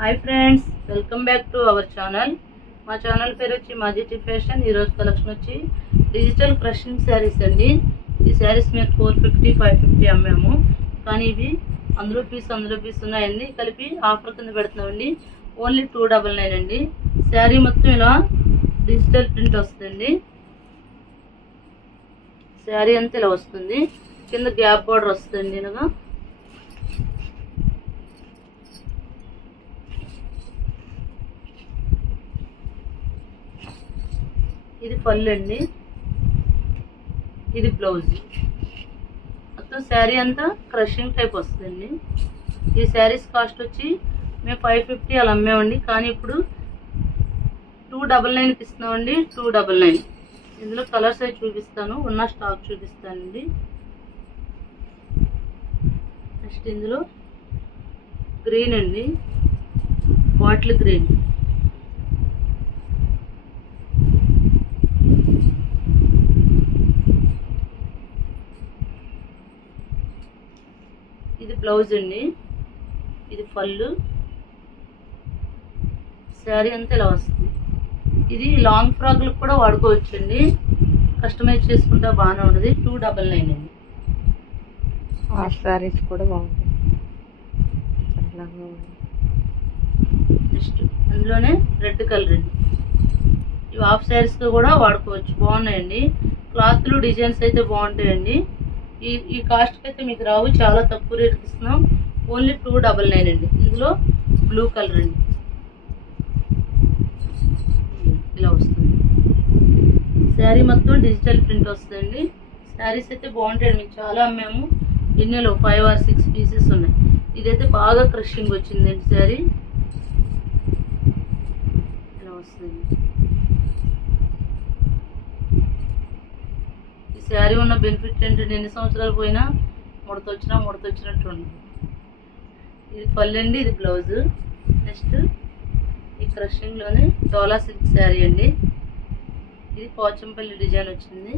Hi friends, welcome back to our channel. మా channel పేరు వచ్చి మాజిటి ఫ్యాషన్। ఈ రోజు కలెక్షన్ వచ్చి డిజిటల్ క్రషింగ్ శారీస్ అండి। ఈ శారీస్ మేము 450 550 అమ్మాము, కానీ ఇవి అందులో పీస్ ఉన్నాయండి। కలిపి ఆఫర్ కింద పెడుతున్నామండి। ఓన్లీ 299 అండి। శారీ మొత్తం ఇలా డిజిటల్ ప్రింట్ వస్తుంది। శారీ అంతా ఇలా వస్తుంది, కింద గ్యాప్ బోర్డర్ వస్తుంది ఇలాగా। ఇది పళ్ళు అండి, ఇది బ్లౌజ్। మొత్తం శారీ అంతా క్రషింగ్ టైప్ వస్తుందండి। ఈ శారీస్ కాస్ట్ వచ్చి మేము 550 అలా అమ్మామండి, కానీ ఇప్పుడు 299కి ఇస్తున్నామండి। 299। ఇందులో కలర్స్ అవి చూపిస్తాను, ఉన్న స్టాక్ చూపిస్తానండి। నెక్స్ట్ ఇందులో గ్రీన్ అండి, బాటిల్ గ్రీన్। ఇది బ్లౌజ్ అండి, ఇది పళ్ళు। శారీ అంతా ఇలా వస్తుంది। ఇది లాంగ్ ఫ్రాక్లకు కూడా వాడుకోవచ్చు అండి, కస్టమైజ్ చేసుకుంటే బాగానే ఉంటుంది। 299 అండి। హాఫ్ శారీస్ కూడా బాగుంది। నెక్స్ట్ అందులోనే రెడ్ కలర్ అండి, ఇవి హాఫ్ శారీస్గా కూడా వాడుకోవచ్చు, బాగున్నాయండి। క్లాత్లు డిజైన్స్ అయితే బాగుంటాయండి। ఈ కాస్ట్కి అయితే మీకు రావు, చాలా తక్కువ రేట్కి ఇస్తున్నాం। ఓన్లీ 299 అండి। ఇందులో బ్లూ కలర్ అండి, ఇలా వస్తుంది। శారీ మొత్తం డిజిటల్ ప్రింట్ వస్తుందండి। శారీస్ అయితే బాగుంటాయండి, మీకు చాలా అమ్మాము। ఎన్నెలో 5 or 6 పీసెస్ ఉన్నాయి। ఇదైతే బాగా క్రషింగ్ వచ్చిందండి శారీ, ఇలా వస్తుంది। శారీ ఉన్న బెనిఫిట్ ఏంటంటే ఎన్ని సంవత్సరాలు పోయినా ముడతొచ్చినట్టు ఉంది। ఇది పళ్ళు అండి, ఇది బ్లౌజ్। నెక్స్ట్ ఈ క్రషింగ్లోనే డోలా సిల్క్ శారీ అండి, ఇది పోచంపల్లి డిజైన్ వచ్చింది,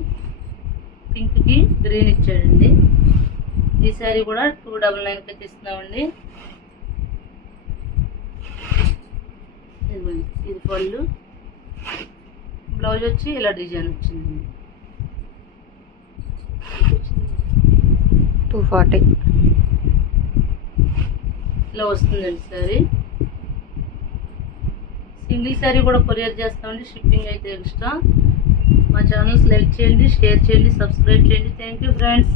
పింక్కి గ్రీన్ ఇచ్చాడండి। ఈ శారీ కూడా 299కి అయితే ఇస్తున్నామండి। ఇది పళ్ళు, బ్లౌజ్ వచ్చి ఇలా డిజైన్ వచ్చింది, 240 ఇలా వస్తుందండి శారీ। సింగిల్ శారీ కూడా కొరియర్ చేస్తామండి, షిప్పింగ్ అయితే ఎక్స్ట్రా। మా ఛానల్స్ లైక్ చేయండి, షేర్ చేయండి, సబ్స్క్రైబ్ చేయండి। Thank you friends.